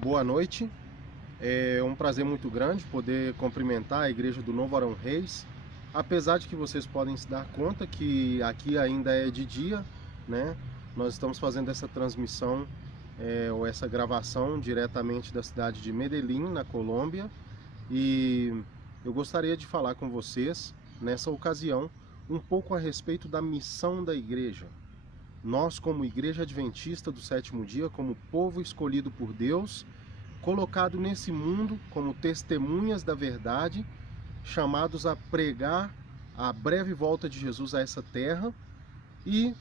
Boa noite. É um prazer muito grande poder cumprimentar a Igreja do Novo Arão Reis. Apesar de que vocês podem se dar conta que aqui ainda é de dia, né? Nós estamos fazendo essa transmissão ou essa gravação diretamente da cidade de Medellín, na Colômbia. E eu gostaria de falar com vocês, nessa ocasião, um pouco a respeito da missão da igreja. Nós, como Igreja Adventista do Sétimo Dia, como povo escolhido por Deus, colocado nesse mundo como testemunhas da verdade, chamados a pregar a breve volta de Jesus a essa terra. E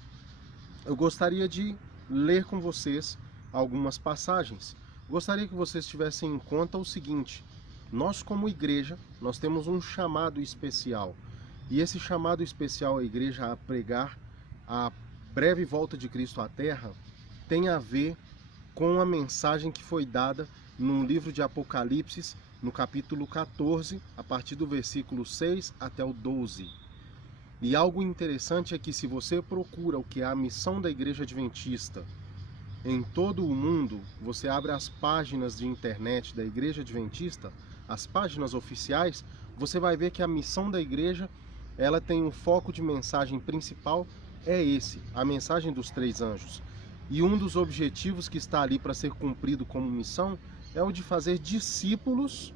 eu gostaria de ler com vocês algumas passagens. Gostaria que vocês tivessem em conta o seguinte: nós, como igreja, nós temos um chamado especial. E esse chamado especial à igreja a pregar a breve volta de Cristo à terra tem a ver com a mensagem que foi dada no livro de Apocalipse, no capítulo 14, a partir do versículo 6 até o 12. E algo interessante é que, se você procura o que é a missão da Igreja Adventista em todo o mundo, você abre as páginas de internet da Igreja Adventista, as páginas oficiais, você vai ver que a missão da igreja, ela tem um foco de mensagem principal, é esse, a mensagem dos três anjos. E um dos objetivos que está ali para ser cumprido como missão é o de fazer discípulos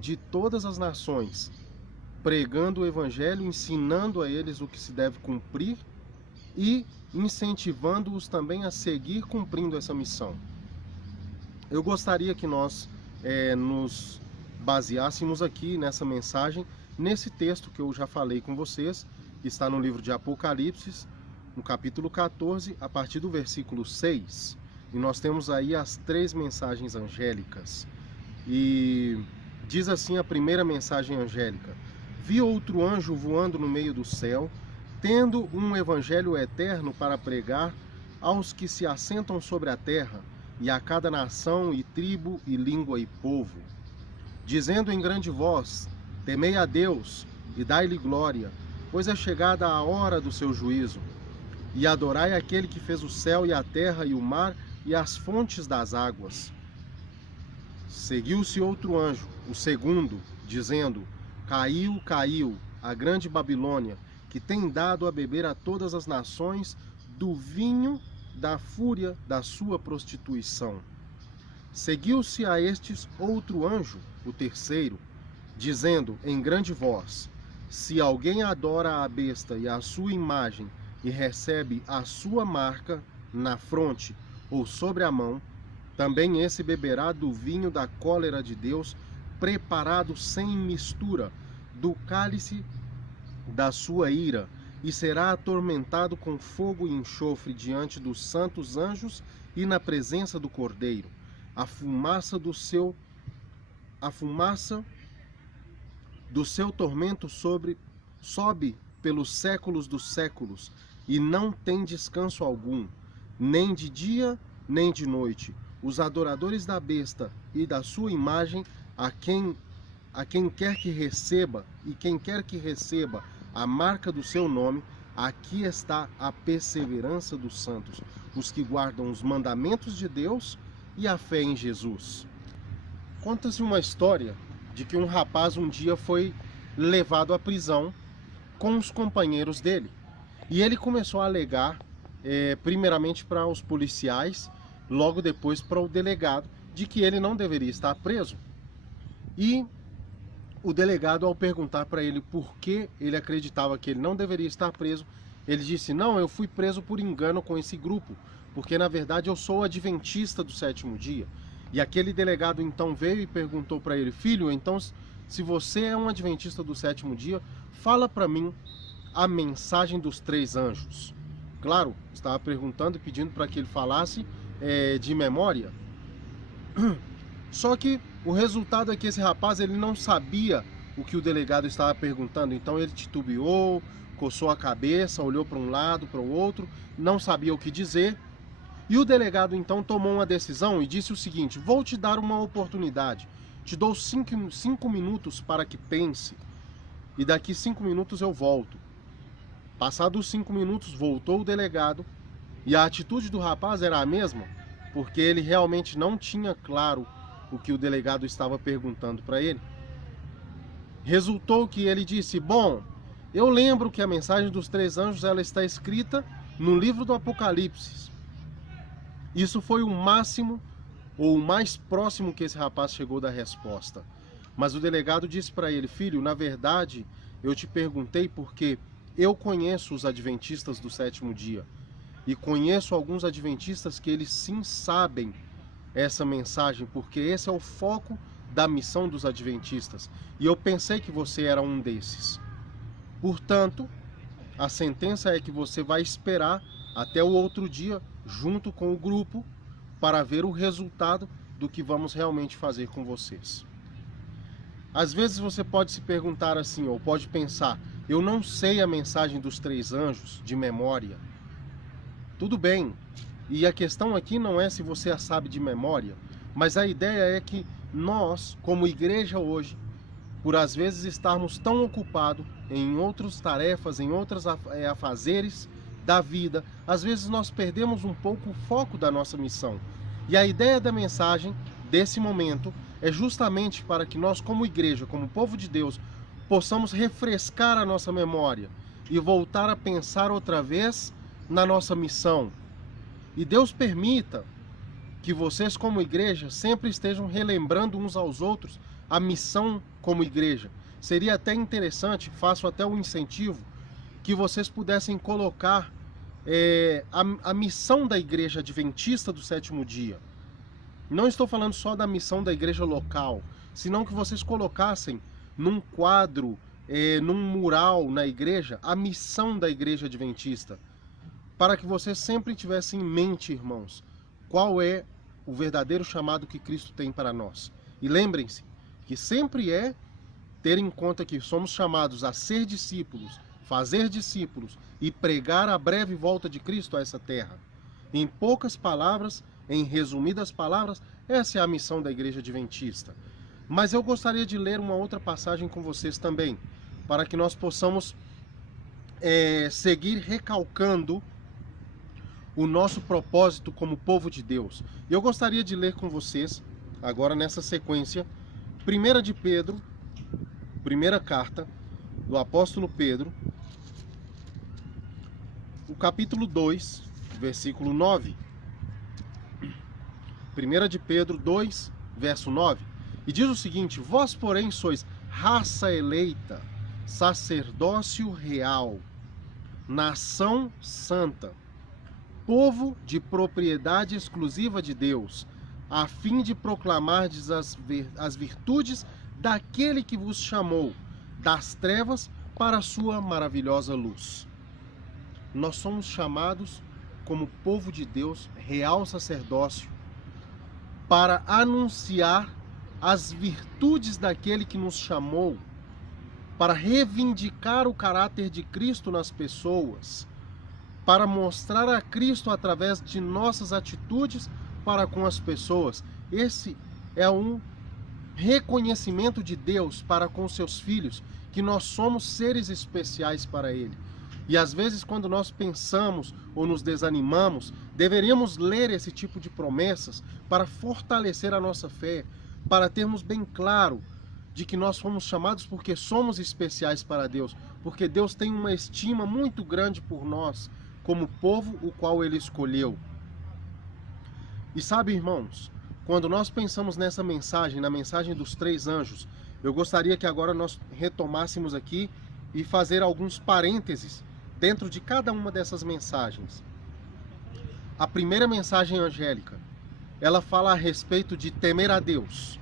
de todas as nações, pregando o evangelho, ensinando a eles o que se deve cumprir e incentivando-os também a seguir cumprindo essa missão. Eu gostaria que nós nos baseássemos aqui nessa mensagem, nesse texto que eu já falei com vocês, que está no livro de Apocalipse, no capítulo 14, a partir do versículo 6. E nós temos aí as três mensagens angélicas. E diz assim a primeira mensagem angélica: vi outro anjo voando no meio do céu, tendo um evangelho eterno para pregar aos que se assentam sobre a terra, e a cada nação, e tribo, e língua, e povo, dizendo em grande voz: temei a Deus, e dai-lhe glória, pois é chegada a hora do seu juízo. E adorai aquele que fez o céu, e a terra, e o mar, e as fontes das águas. Seguiu-se outro anjo, o segundo, dizendo: caiu, caiu, a grande Babilônia, que tem dado a beber a todas as nações do vinho da fúria da sua prostituição. Seguiu-se a estes outro anjo, o terceiro, dizendo em grande voz: se alguém adora a besta e a sua imagem, e recebe a sua marca na fronte ou sobre a mão, também esse beberá do vinho da cólera de Deus, preparado sem mistura, do cálice da sua ira, e será atormentado com fogo e enxofre diante dos santos anjos e na presença do Cordeiro. A fumaça do seu tormento sobe pelos séculos dos séculos, e não tem descanso algum, nem de dia nem de noite. Os adoradores da besta e da sua imagem, a quem quer que receba, e quem quer que receba a marca do seu nome, aqui está a perseverança dos santos, os que guardam os mandamentos de Deus e a fé em Jesus. Conta-se uma história de que um rapaz um dia foi levado à prisão com os companheiros dele. E ele começou a alegar, primeiramente para os policiais, logo depois para o delegado, de que ele não deveria estar preso. E o delegado, ao perguntar para ele por que ele acreditava que ele não deveria estar preso, ele disse: não, eu fui preso por engano com esse grupo, porque na verdade eu sou adventista do sétimo dia. E aquele delegado então veio e perguntou para ele: filho, então se você é um adventista do sétimo dia, fala para mim a mensagem dos três anjos. Claro, estava perguntando e pedindo para que ele falasse de memória. Só que o resultado é que esse rapaz, ele não sabia o que o delegado estava perguntando. Então ele titubeou, coçou a cabeça, olhou para um lado, para o outro, não sabia o que dizer. E o delegado então tomou uma decisão e disse o seguinte: vou te dar uma oportunidade, te dou 5 minutos para que pense, e daqui 5 minutos eu volto. Passados 5 minutos, voltou o delegado, e a atitude do rapaz era a mesma. porque ele realmente não tinha claro o que o delegado estava perguntando para ele. Resultou que ele disse: bom, eu lembro que a mensagem dos 3 anjos ela está escrita no livro do Apocalipse. Isso foi o máximo ou o mais próximo que esse rapaz chegou da resposta. Mas o delegado disse para ele: filho, na verdade eu te perguntei porque eu conheço os adventistas do 7º dia e conheço alguns adventistas que eles sim sabem essa mensagem, porque esse é o foco da missão dos adventistas, e eu pensei que você era um desses. Portanto, a sentença é que você vai esperar até o outro dia, junto com o grupo, para ver o resultado do que vamos realmente fazer com vocês. Às vezes você pode se perguntar assim, ou pode pensar: eu não sei a mensagem dos 3 anjos de memória. Tudo bem, e a questão aqui não é se você a sabe de memória, mas a ideia é que nós, como igreja hoje, por às vezes estarmos tão ocupados em outras tarefas, em outros afazeres da vida, às vezes nós perdemos um pouco o foco da nossa missão. E a ideia da mensagem desse momento é justamente para que nós, como igreja, como povo de Deus, possamos refrescar a nossa memória e voltar a pensar outra vez na nossa missão. E Deus permita que vocês, como igreja, sempre estejam relembrando uns aos outros a missão como igreja. Seria até interessante, faço até um incentivo, que vocês pudessem colocar a missão da igreja adventista do 7º dia. Não estou falando só da missão da igreja local, senão que vocês colocassem num quadro, num mural na igreja, a missão da igreja adventista, para que vocês sempre tivessem em mente, irmãos, qual é o verdadeiro chamado que Cristo tem para nós. E lembrem-se que sempre é ter em conta que somos chamados a ser discípulos, fazer discípulos e pregar a breve volta de Cristo a essa terra. Em poucas palavras, em resumidas palavras, essa é a missão da igreja adventista. Mas eu gostaria de ler uma outra passagem com vocês também, para que nós possamos seguir recalcando o nosso propósito como povo de Deus. Eu gostaria de ler com vocês, agora nessa sequência, 1 de Pedro, primeira carta do apóstolo Pedro, o capítulo 2, versículo 9. 1 de Pedro 2, verso 9. E diz o seguinte: vós, porém, sois raça eleita, sacerdócio real, nação santa, povo de propriedade exclusiva de Deus, a fim de proclamardes as virtudes daquele que vos chamou das trevas para a sua maravilhosa luz. Nós somos chamados como povo de Deus, real sacerdócio, para anunciar as virtudes daquele que nos chamou, para reivindicar o caráter de Cristo nas pessoas, para mostrar a Cristo através de nossas atitudes para com as pessoas. Esse é um reconhecimento de Deus para com seus filhos, que nós somos seres especiais para Ele. E às vezes, quando nós pensamos ou nos desanimamos, deveríamos ler esse tipo de promessas para fortalecer a nossa fé, para termos bem claro de que nós fomos chamados porque somos especiais para Deus, porque Deus tem uma estima muito grande por nós, como povo o qual Ele escolheu. E sabe, irmãos, quando nós pensamos nessa mensagem, na mensagem dos 3 anjos, eu gostaria que agora nós retomássemos aqui e fazer alguns parênteses dentro de cada uma dessas mensagens. A primeira mensagem angélica, ela fala a respeito de temer a Deus.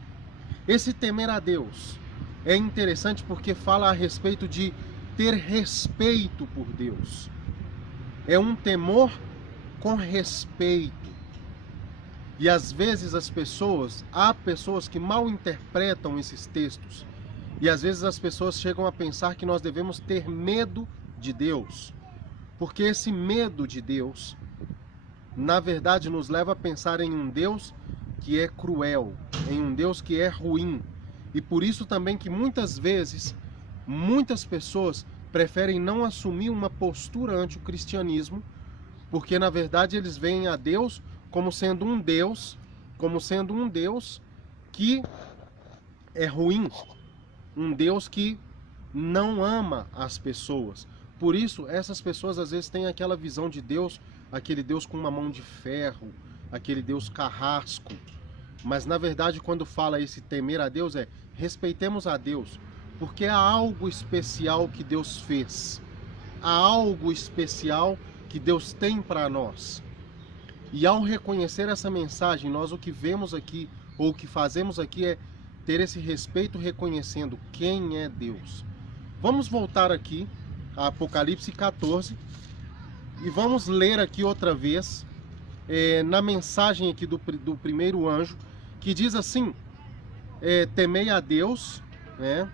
Esse temer a Deus é interessante porque fala a respeito de ter respeito por Deus. É um temor com respeito. E às vezes há pessoas que mal interpretam esses textos. E às vezes as pessoas chegam a pensar que nós devemos ter medo de Deus. Porque esse medo de Deus, na verdade, nos leva a pensar em um Deus que é cruel, em um Deus que é ruim. E por isso também que muitas vezes, muitas pessoas preferem não assumir uma postura ante o cristianismo, porque na verdade eles veem a Deus como sendo um Deus que é ruim, um Deus que não ama as pessoas. Por isso, essas pessoas às vezes têm aquela visão de Deus, aquele Deus com uma mão de ferro, aquele Deus carrasco. Mas na verdade, quando fala esse temer a Deus, é respeitemos a Deus, porque há algo especial que Deus fez. Há algo especial que Deus tem para nós. E ao reconhecer essa mensagem, nós o que vemos aqui, ou o que fazemos aqui é ter esse respeito reconhecendo quem é Deus. Vamos voltar aqui a Apocalipse 14 e vamos ler aqui outra vez na mensagem aqui do primeiro anjo, que diz assim, temei a Deus, né?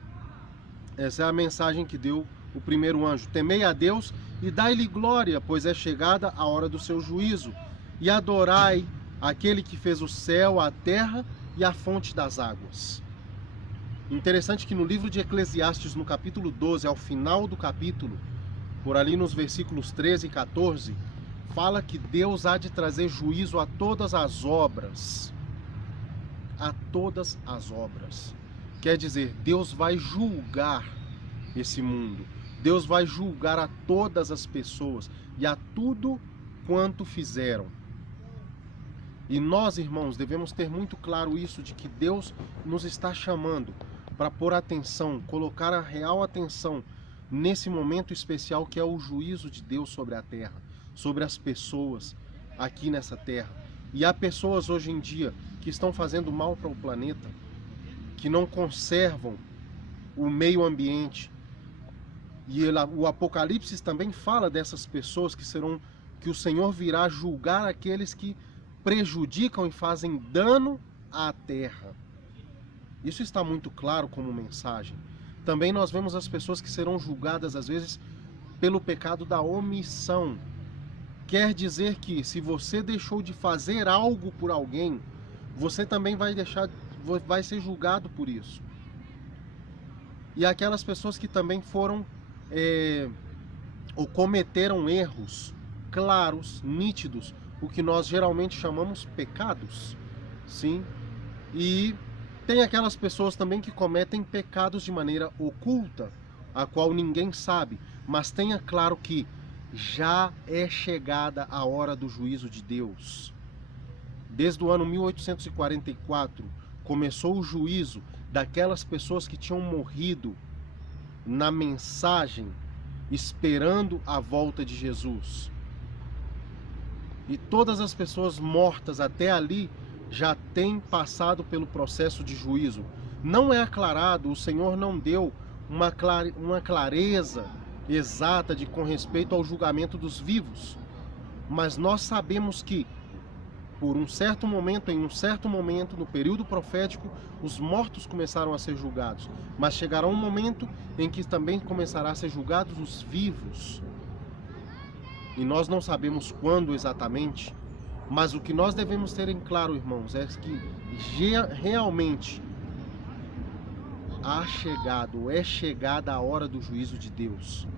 Essa é a mensagem que deu o primeiro anjo. Temei a Deus e dai-lhe glória, pois é chegada a hora do seu juízo. E adorai aquele que fez o céu, a terra e a fonte das águas. Interessante que no livro de Eclesiastes, no capítulo 12, ao final do capítulo, por ali nos versículos 13 e 14, fala que Deus há de trazer juízo a todas as obras. A todas as obras. Quer dizer, Deus vai julgar esse mundo. Deus vai julgar a todas as pessoas e a tudo quanto fizeram. E nós, irmãos, devemos ter muito claro isso, de que Deus nos está chamando para pôr atenção, colocar a real atenção nesse momento especial que é o juízo de Deus sobre a terra, sobre as pessoas aqui nessa terra. E há pessoas hoje em dia que estão fazendo mal para o planeta, que não conservam o meio ambiente. E o Apocalipse também fala dessas pessoas que o Senhor virá julgar aqueles que prejudicam e fazem dano à terra. Isso está muito claro como mensagem. Também nós vemos as pessoas que serão julgadas às vezes pelo pecado da omissão. Quer dizer que se você deixou de fazer algo por alguém, você também vai ser julgado por isso. E aquelas pessoas que também foram ou cometeram erros claros, nítidos, o que nós geralmente chamamos pecados, sim? E tem aquelas pessoas também que cometem pecados de maneira oculta, a qual ninguém sabe, mas tenha claro que já é chegada a hora do juízo de Deus. Desde o ano 1844 começou o juízo daquelas pessoas que tinham morrido na mensagem, esperando a volta de Jesus. E todas as pessoas mortas até ali já têm passado pelo processo de juízo. Não é aclarado, o Senhor não deu uma clareza exata com respeito ao julgamento dos vivos. Mas nós sabemos que, por um certo momento, em um certo momento, no período profético, os mortos começaram a ser julgados. Mas chegará um momento em que também começará a ser julgados os vivos. E nós não sabemos quando exatamente, mas o que nós devemos ter em claro, irmãos, é que realmente é chegada a hora do juízo de Deus.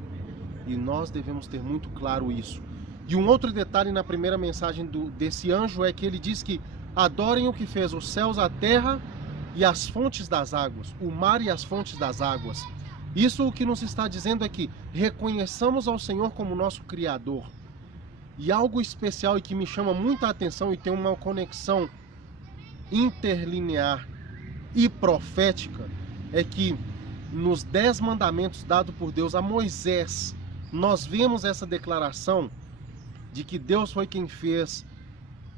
E nós devemos ter muito claro isso. E um outro detalhe na primeira mensagem desse anjo é que ele diz que adorem o que fez os céus, a terra e as fontes das águas, o mar e as fontes das águas. Isso o que nos está dizendo é que reconheçamos ao Senhor como nosso Criador. E algo especial e que me chama muita atenção e tem uma conexão interlinear e profética é que nos 10 mandamentos dados por Deus a Moisés, nós vemos essa declaração de que Deus foi quem fez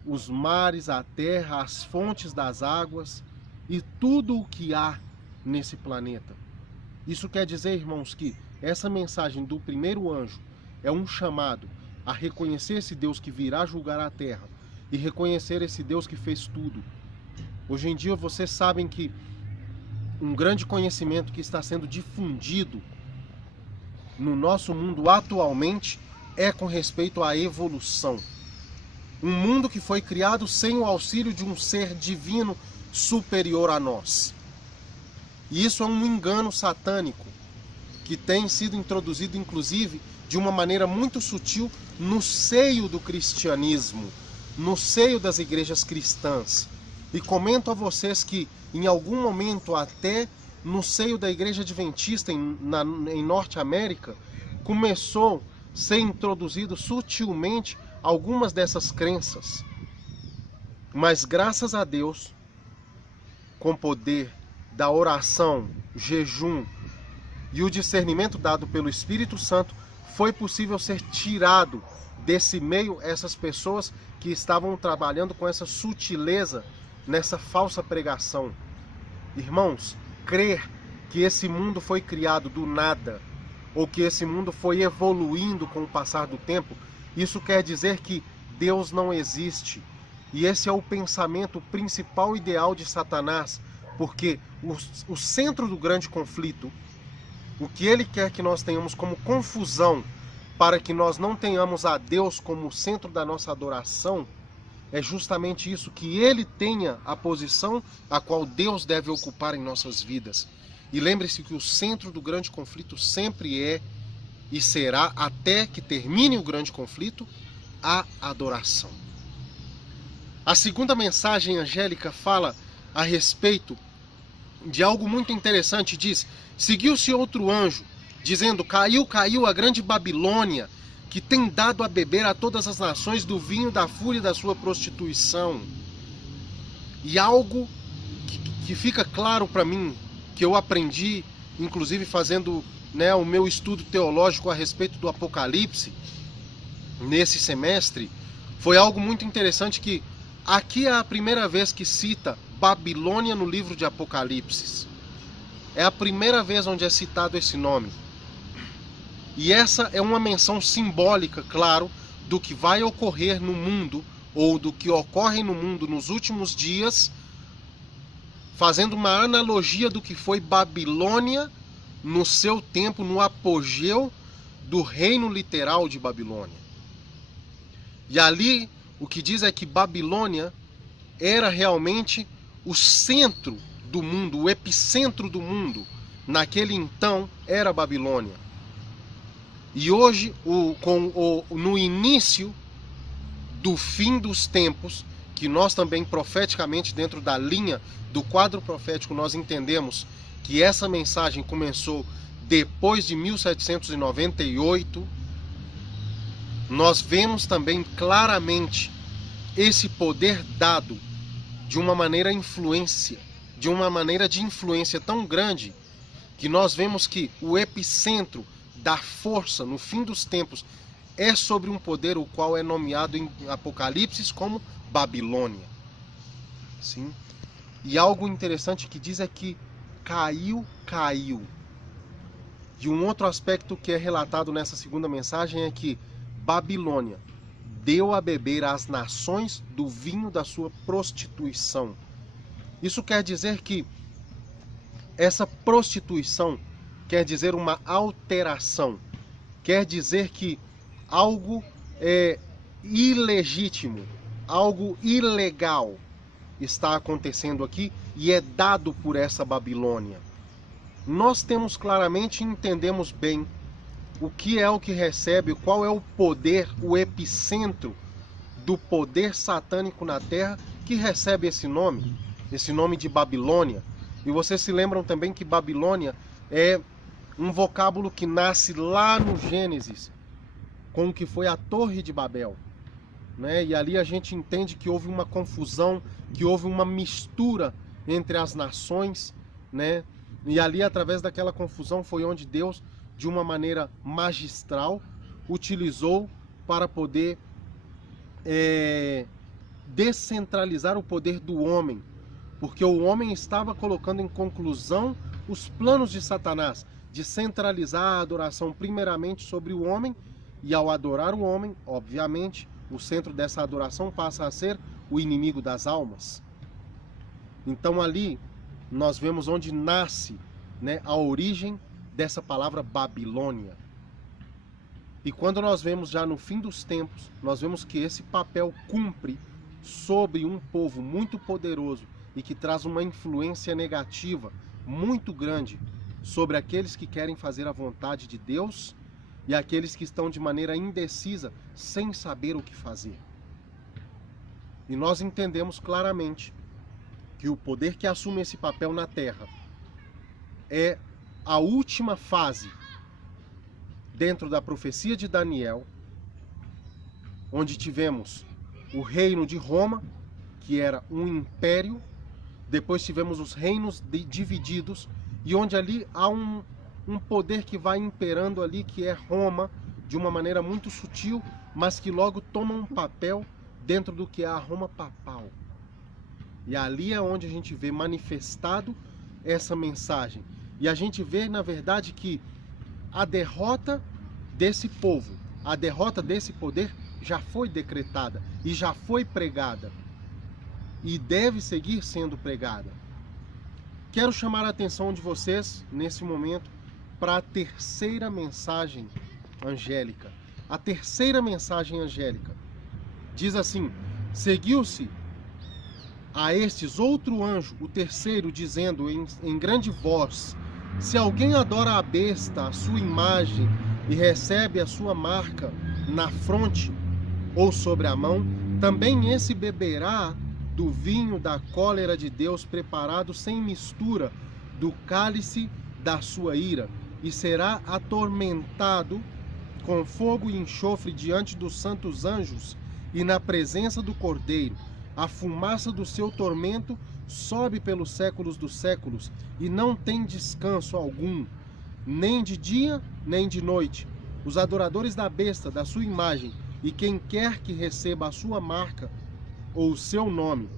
os mares, a terra, as fontes das águas e tudo o que há nesse planeta. Isso quer dizer, irmãos, que essa mensagem do primeiro anjo é um chamado a reconhecer esse Deus que virá julgar a terra e reconhecer esse Deus que fez tudo. Hoje em dia vocês sabem que um grande conhecimento que está sendo difundido no nosso mundo atualmente é com respeito à evolução. Um mundo que foi criado sem o auxílio de um ser divino superior a nós. E isso é um engano satânico que tem sido introduzido, inclusive, de uma maneira muito sutil no seio do cristianismo. no seio das igrejas cristãs. E comento a vocês que em algum momento até no seio da igreja adventista em Norte América começou a ser introduzido sutilmente algumas dessas crenças. Mas graças a Deus, com o poder da oração, jejum e o discernimento dado pelo Espírito Santo, foi possível ser tirado desse meio essas pessoas que estavam trabalhando com essa sutileza nessa falsa pregação. Irmãos, crer que esse mundo foi criado do nada, ou que esse mundo foi evoluindo com o passar do tempo, isso quer dizer que Deus não existe. E esse é o pensamento principal ideal de Satanás, porque o centro do grande conflito, o que ele quer que nós tenhamos como confusão, para que nós não tenhamos a Deus como centro da nossa adoração, é justamente isso, que ele tenha a posição a qual Deus deve ocupar em nossas vidas. E lembre-se que o centro do grande conflito sempre é e será, até que termine o grande conflito, a adoração. A segunda mensagem angélica fala a respeito de algo muito interessante. Diz: seguiu-se outro anjo, dizendo: caiu, caiu a grande Babilônia, que tem dado a beber a todas as nações do vinho da fúria da sua prostituição. E algo que fica claro para mim, que eu aprendi, inclusive fazendo o meu estudo teológico a respeito do Apocalipse, nesse semestre, foi algo muito interessante, que aqui é a primeira vez que cita Babilônia no livro de Apocalipse. É a primeira vez onde é citado esse nome. E essa é uma menção simbólica, claro, do que vai ocorrer no mundo, ou do que ocorre no mundo nos últimos dias, fazendo uma analogia do que foi Babilônia no seu tempo, no apogeu do reino literal de Babilônia. E ali o que diz é que Babilônia era realmente o centro do mundo, o epicentro do mundo. Naquele então era Babilônia. E hoje, no início do fim dos tempos, que nós também profeticamente, dentro da linha do quadro profético, nós entendemos que essa mensagem começou depois de 1798, nós vemos também claramente esse poder dado de uma maneira de influência tão grande, que nós vemos que o epicentro da força no fim dos tempos é sobre um poder o qual é nomeado em Apocalipse como Babilônia. Sim? E algo interessante que diz é que caiu. E um outro aspecto que é relatado nessa segunda mensagem é que Babilônia deu a beber às nações do vinho da sua prostituição. Isso quer dizer que essa prostituição quer dizer uma alteração, quer dizer que algo ilegítimo, algo ilegal está acontecendo aqui e é dado por essa Babilônia. Nós temos claramente e entendemos bem o que recebe, qual é o poder, o epicentro do poder satânico na terra que recebe esse nome de Babilônia. E vocês se lembram também que Babilônia é um vocábulo que nasce lá no Gênesis, com o que foi a Torre de Babel. E ali a gente entende que houve uma confusão, que houve uma mistura entre as nações, e ali através daquela confusão foi onde Deus, de uma maneira magistral, utilizou para poder descentralizar o poder do homem, porque o homem estava colocando em conclusão os planos de Satanás, de centralizar a adoração primeiramente sobre o homem, e ao adorar o homem, obviamente, o centro dessa adoração passa a ser o inimigo das almas. Então ali nós vemos onde nasce a origem dessa palavra Babilônia. E quando nós vemos já no fim dos tempos, nós vemos que esse papel cumpre sobre um povo muito poderoso e que traz uma influência negativa muito grande sobre aqueles que querem fazer a vontade de Deus e aqueles que estão de maneira indecisa, sem saber o que fazer. E nós entendemos claramente que o poder que assume esse papel na Terra é a última fase dentro da profecia de Daniel, onde tivemos o reino de Roma, que era um império, depois tivemos os reinos divididos, e onde ali há um poder que vai imperando ali, que é Roma, de uma maneira muito sutil, mas que logo toma um papel dentro do que é a Roma papal. E ali é onde a gente vê manifestado essa mensagem. E a gente vê, na verdade, que a derrota desse povo, a derrota desse poder já foi decretada e já foi pregada. E deve seguir sendo pregada. Quero chamar a atenção de vocês, nesse momento, para a terceira mensagem angélica. A terceira mensagem angélica diz assim: seguiu-se a estes outro anjo, o terceiro, dizendo em grande voz: se alguém adora a besta, a sua imagem, e recebe a sua marca na fronte ou sobre a mão, também esse beberá do vinho da cólera de Deus, preparado sem mistura do cálice da sua ira, e será atormentado com fogo e enxofre diante dos santos anjos e na presença do Cordeiro. A fumaça do seu tormento sobe pelos séculos dos séculos, e não tem descanso algum, nem de dia nem de noite. Os adoradores da besta, da sua imagem, e quem quer que receba a sua marca ou o seu nome.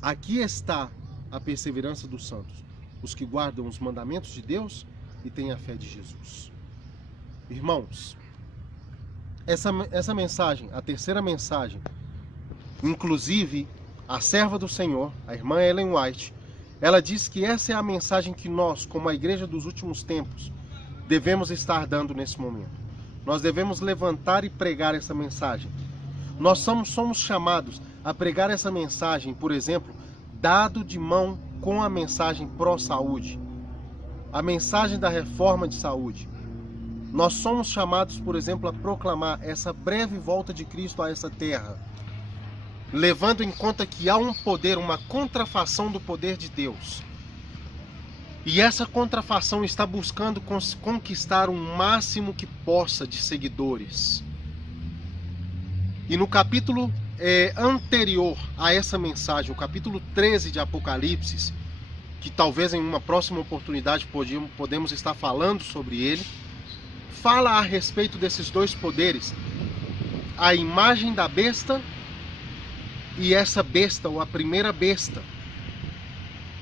Aqui está a perseverança dos santos, os que guardam os mandamentos de Deus e têm a fé de Jesus. Irmãos, essa mensagem, a terceira mensagem, inclusive a serva do Senhor, a irmã Ellen White, ela diz que essa é a mensagem que nós, como a igreja dos últimos tempos, devemos estar dando nesse momento. Nós devemos levantar e pregar essa mensagem. Nós somos chamados a pregar essa mensagem, por exemplo, dado de mão com a mensagem pró-saúde, a mensagem da reforma de saúde. Nós somos chamados, por exemplo, a proclamar essa breve volta de Cristo a essa terra, levando em conta que há um poder, uma contrafação do poder de Deus. E essa contrafação está buscando conquistar o máximo que possa de seguidores. E no capítulo anterior a essa mensagem, o capítulo 13 de Apocalipse, que talvez em uma próxima oportunidade podemos estar falando sobre ele, fala a respeito desses dois poderes, a imagem da besta e essa besta, ou a primeira besta.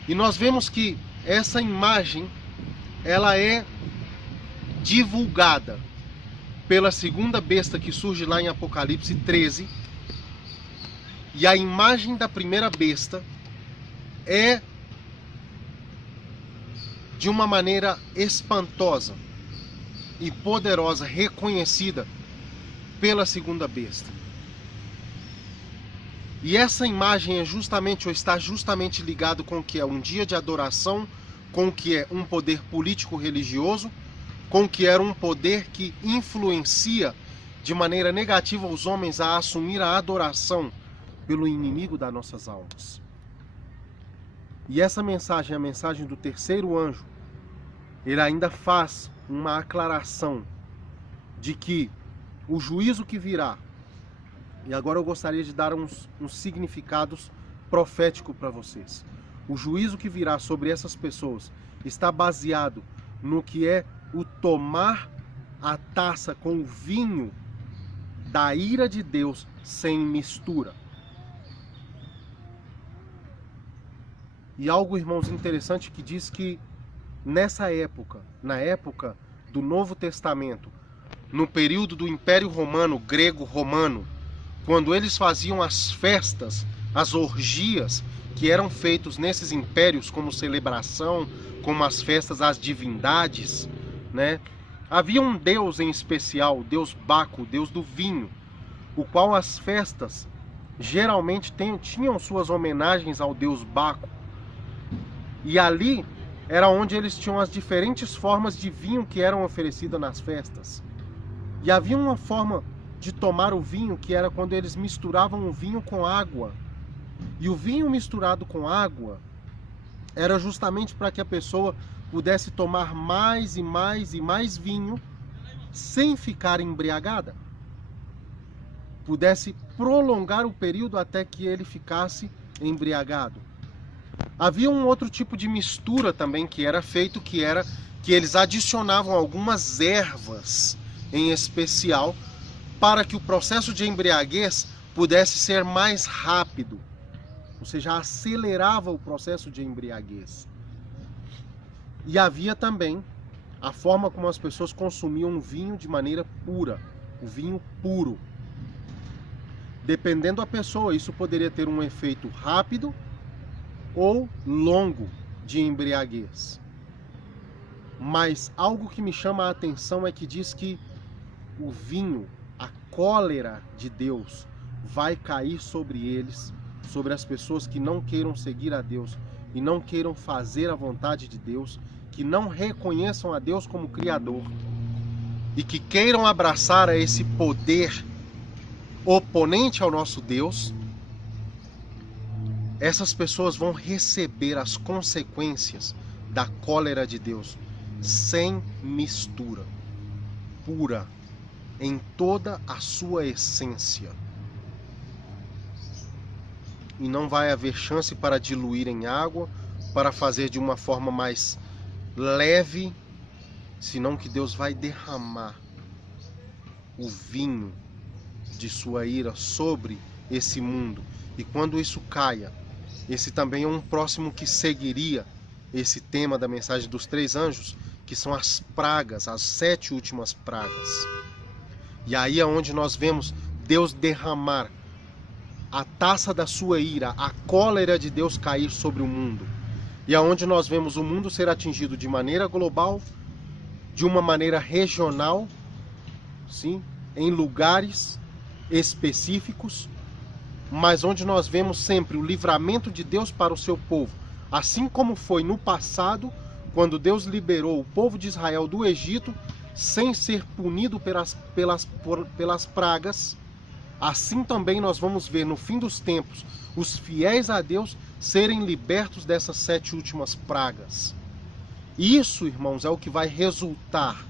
E nós vemos que essa imagem, ela é divulgada pela segunda besta que surge lá em Apocalipse 13. E a imagem da primeira besta é de uma maneira espantosa e poderosa, reconhecida pela segunda besta. E essa imagem é justamente, ou está justamente ligado com o que é um dia de adoração, com o que é um poder político-religioso, com o que era um poder que influencia de maneira negativa os homens a assumir a adoração pelo inimigo das nossas almas. E essa mensagem, a mensagem do terceiro anjo, ele ainda faz uma aclaração de que o juízo que virá, e agora eu gostaria de dar uns significados proféticos para vocês. O juízo que virá sobre essas pessoas está baseado no que é o tomar a taça com o vinho da ira de Deus sem mistura. E algo, irmãos, interessante que diz que nessa época, na época do Novo Testamento, no período do Império Romano, grego-romano, quando eles faziam as festas, as orgias que eram feitos nesses impérios como celebração, como as festas às divindades, né? Havia um deus em especial, o deus Baco, o deus do vinho, o qual as festas geralmente tinham suas homenagens ao deus Baco. E ali era onde eles tinham as diferentes formas de vinho que eram oferecidas nas festas. E havia uma forma de tomar o vinho, que era quando eles misturavam o vinho com água. E o vinho misturado com água era justamente para que a pessoa pudesse tomar mais e mais e mais vinho sem ficar embriagada. Pudesse prolongar o período até que ele ficasse embriagado. Havia um outro tipo de mistura também que era feito, que era que eles adicionavam algumas ervas em especial para que o processo de embriaguez pudesse ser mais rápido. Ou seja, acelerava o processo de embriaguez. E havia também a forma como as pessoas consumiam o vinho de maneira pura, o vinho puro. Dependendo da pessoa, isso poderia ter um efeito rápido ou longo de embriaguez. Mas algo que me chama a atenção é que diz que o vinho, a cólera de Deus, vai cair sobre eles, sobre as pessoas que não queiram seguir a Deus e não queiram fazer a vontade de Deus, que não reconheçam a Deus como Criador e que queiram abraçar a esse poder oponente ao nosso Deus. Essas pessoas vão receber as consequências da cólera de Deus, sem mistura, pura, em toda a sua essência. E não vai haver chance para diluir em água, para fazer de uma forma mais leve, senão que Deus vai derramar o vinho de sua ira sobre esse mundo. E quando isso caia, esse também é um próximo que seguiria esse tema da mensagem dos 3 anjos, que são as pragas, as 7 últimas pragas. E aí é onde nós vemos Deus derramar a taça da sua ira, a cólera de Deus cair sobre o mundo. E é onde nós vemos o mundo ser atingido de maneira global, de uma maneira regional, sim, em lugares específicos, mas onde nós vemos sempre o livramento de Deus para o seu povo, assim como foi no passado, quando Deus liberou o povo de Israel do Egito, sem ser punido pelas pragas. Assim também nós vamos ver no fim dos tempos os fiéis a Deus serem libertos dessas 7 últimas pragas. Isso, irmãos, é o que vai resultar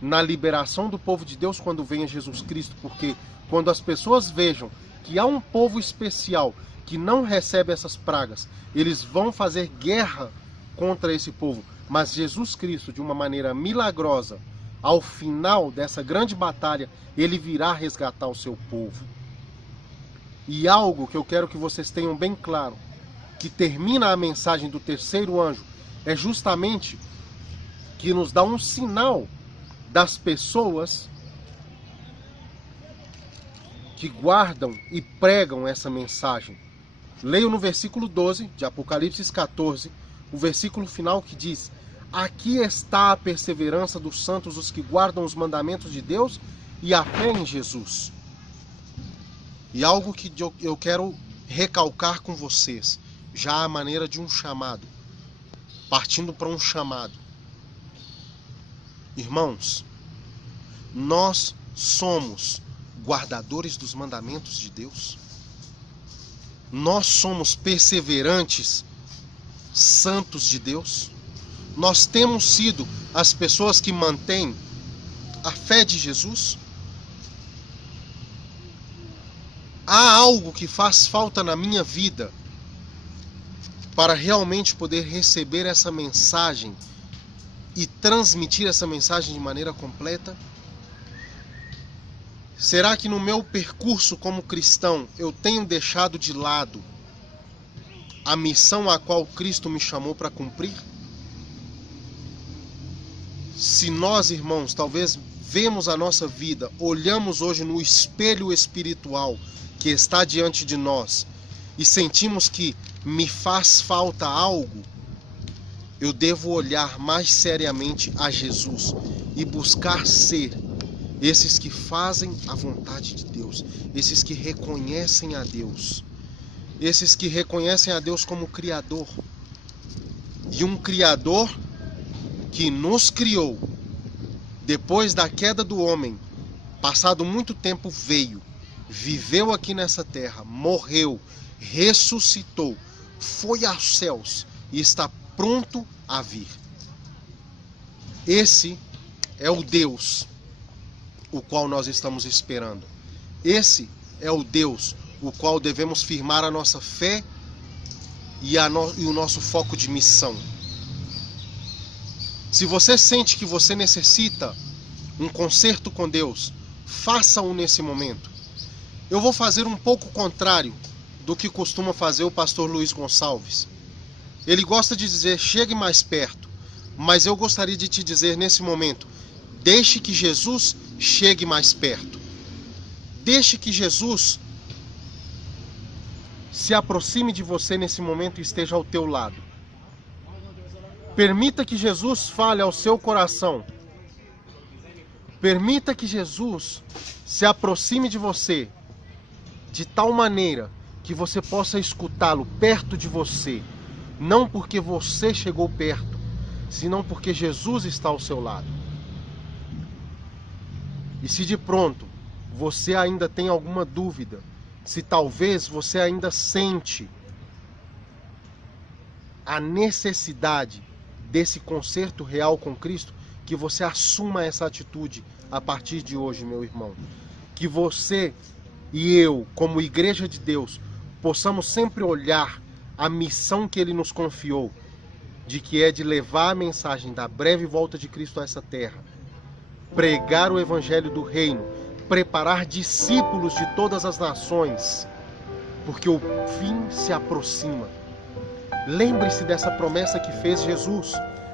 na liberação do povo de Deus quando venha Jesus Cristo, porque quando as pessoas vejam que há um povo especial que não recebe essas pragas, eles vão fazer guerra contra esse povo. Mas Jesus Cristo, de uma maneira milagrosa, ao final dessa grande batalha, ele virá resgatar o seu povo. E algo que eu quero que vocês tenham bem claro, que termina a mensagem do 3º anjo, é justamente que nos dá um sinal das pessoas que guardam e pregam essa mensagem. Leio no versículo 12 de Apocalipse 14, o versículo final que diz: aqui está a perseverança dos santos, os que guardam os mandamentos de Deus e a fé em Jesus. E algo que eu quero recalcar com vocês, já à maneira de um chamado, partindo para um chamado. Irmãos, nós somos guardadores dos mandamentos de Deus. Nós somos perseverantes, santos de Deus. Nós temos sido as pessoas que mantêm a fé de Jesus. Há algo que faz falta na minha vida para realmente poder receber essa mensagem e transmitir essa mensagem de maneira completa? Será que no meu percurso como cristão eu tenho deixado de lado a missão a qual Cristo me chamou para cumprir? Se nós, irmãos, talvez vemos a nossa vida, olhamos hoje no espelho espiritual que está diante de nós e sentimos que me faz falta algo, eu devo olhar mais seriamente a Jesus e buscar ser esses que fazem a vontade de Deus, esses que reconhecem a Deus, esses que reconhecem a Deus como Criador, e um Criador que nos criou depois da queda do homem passado muito tempo veio, viveu aqui nessa terra, morreu, ressuscitou, foi aos céus e está pronto a vir. Esse é o Deus o qual nós estamos esperando. Esse é o Deus o qual devemos firmar a nossa fé e o nosso foco de missão. Se você sente que você necessita um concerto com Deus, faça-o nesse momento. Eu vou fazer um pouco contrário do que costuma fazer o pastor Luiz Gonçalves. Ele gosta de dizer, chegue mais perto, mas eu gostaria de te dizer nesse momento, deixe que Jesus chegue mais perto. Deixe que Jesus se aproxime de você nesse momento e esteja ao teu lado. Permita que Jesus fale ao seu coração. Permita que Jesus se aproxime de você de tal maneira que você possa escutá-lo perto de você. Não porque você chegou perto, senão porque Jesus está ao seu lado. E se de pronto você ainda tem alguma dúvida, se talvez você ainda sente a necessidade desse concerto real com Cristo, que você assuma essa atitude a partir de hoje, meu irmão. Que você e eu, como igreja de Deus, possamos sempre olhar a missão que Ele nos confiou, de que é de levar a mensagem da breve volta de Cristo a essa terra, pregar o evangelho do reino, preparar discípulos de todas as nações, porque o fim se aproxima. Lembre-se dessa promessa que fez Jesus.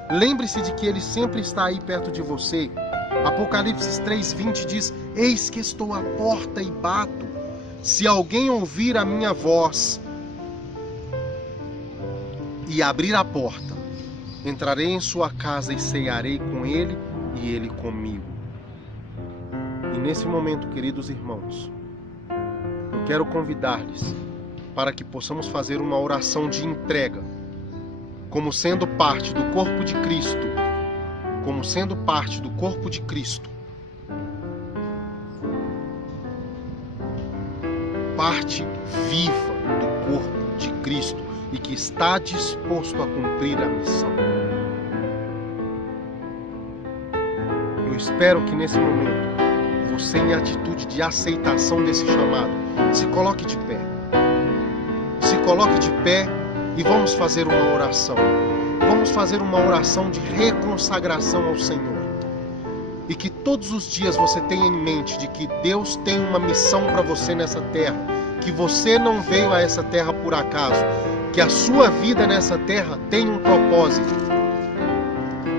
Lembre-se de que Ele sempre está aí perto de você. Apocalipse 3:20 diz, eis que estou à porta e bato. Se alguém ouvir a minha voz e abrir a porta, entrarei em sua casa e cearei com ele e ele comigo. E nesse momento, queridos irmãos, eu quero convidar-lhes para que possamos fazer uma oração de entrega, como sendo parte do corpo de Cristo, como sendo parte do corpo de Cristo, parte viva do corpo de Cristo e que está disposto a cumprir a missão. Eu espero que nesse momento você, em atitude de aceitação desse chamado, se coloque de pé. Se coloque de pé e vamos fazer uma oração. Vamos fazer uma oração de reconsagração ao Senhor. E que todos os dias você tenha em mente de que Deus tem uma missão para você nessa terra, que você não veio a essa terra por acaso, que a sua vida nessa terra tem um propósito,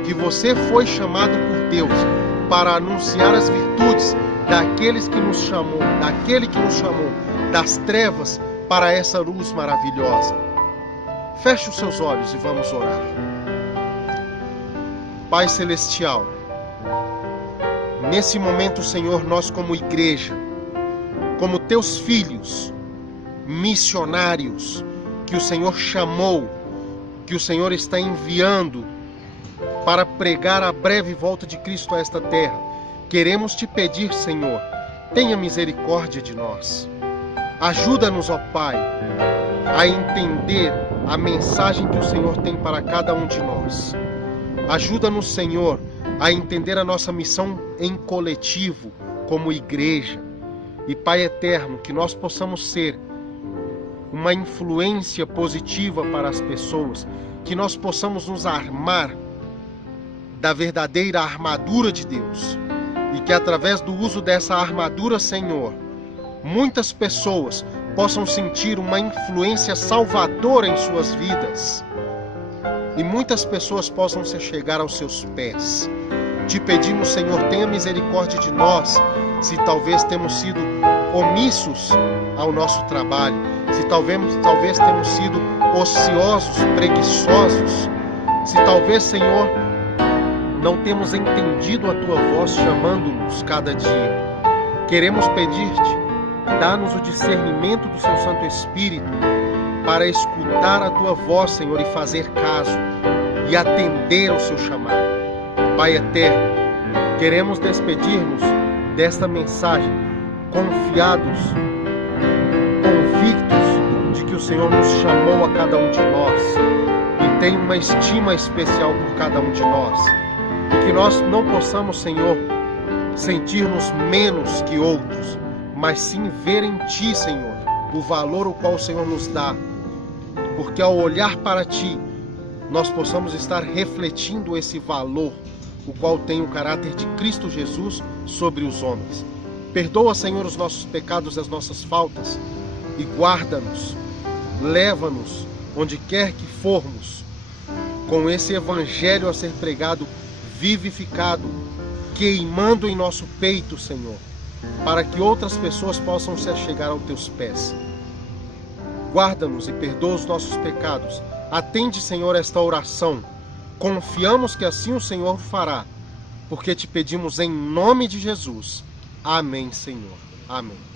que você foi chamado por Deus para anunciar as virtudes daquele que nos chamou das trevas para essa luz maravilhosa. Feche os seus olhos e vamos orar. Pai Celestial, nesse momento, Senhor, nós como igreja, como teus filhos, missionários, que o Senhor chamou, que o Senhor está enviando para pregar a breve volta de Cristo a esta terra, queremos te pedir, Senhor, tenha misericórdia de nós. Ajuda-nos, ó Pai, a entender a mensagem que o Senhor tem para cada um de nós. Ajuda-nos, Senhor, a entender a nossa missão em coletivo, como igreja. E, Pai eterno, que nós possamos ser uma influência positiva para as pessoas, que nós possamos nos armar da verdadeira armadura de Deus. E que através do uso dessa armadura, Senhor, muitas pessoas possam sentir uma influência salvadora em suas vidas. E muitas pessoas possam se chegar aos seus pés. Te pedimos, Senhor, tenha misericórdia de nós, se talvez temos sido omissos ao nosso trabalho, se talvez temos sido ociosos, preguiçosos, se talvez, Senhor, não temos entendido a Tua voz chamando-nos cada dia. Queremos pedir-te, dá-nos o discernimento do Seu Santo Espírito para escutar a Tua voz, Senhor, e fazer caso e atender ao Seu chamado. Pai eterno, queremos despedir-nos desta mensagem, confiados, convictos de que o Senhor nos chamou a cada um de nós e tem uma estima especial por cada um de nós. E que nós não possamos, Senhor, sentir-nos menos que outros, mas sim ver em Ti, Senhor, o valor o qual o Senhor nos dá. Porque ao olhar para Ti, nós possamos estar refletindo esse valor, o qual tem o caráter de Cristo Jesus sobre os homens. Perdoa, Senhor, os nossos pecados e as nossas faltas e guarda-nos, leva-nos onde quer que formos, com esse evangelho a ser pregado, vivificado, queimando em nosso peito, Senhor, para que outras pessoas possam se achegar aos Teus pés. Guarda-nos e perdoa os nossos pecados. Atende, Senhor, esta oração. Confiamos que assim o Senhor fará, porque te pedimos em nome de Jesus. Amém, Senhor. Amém.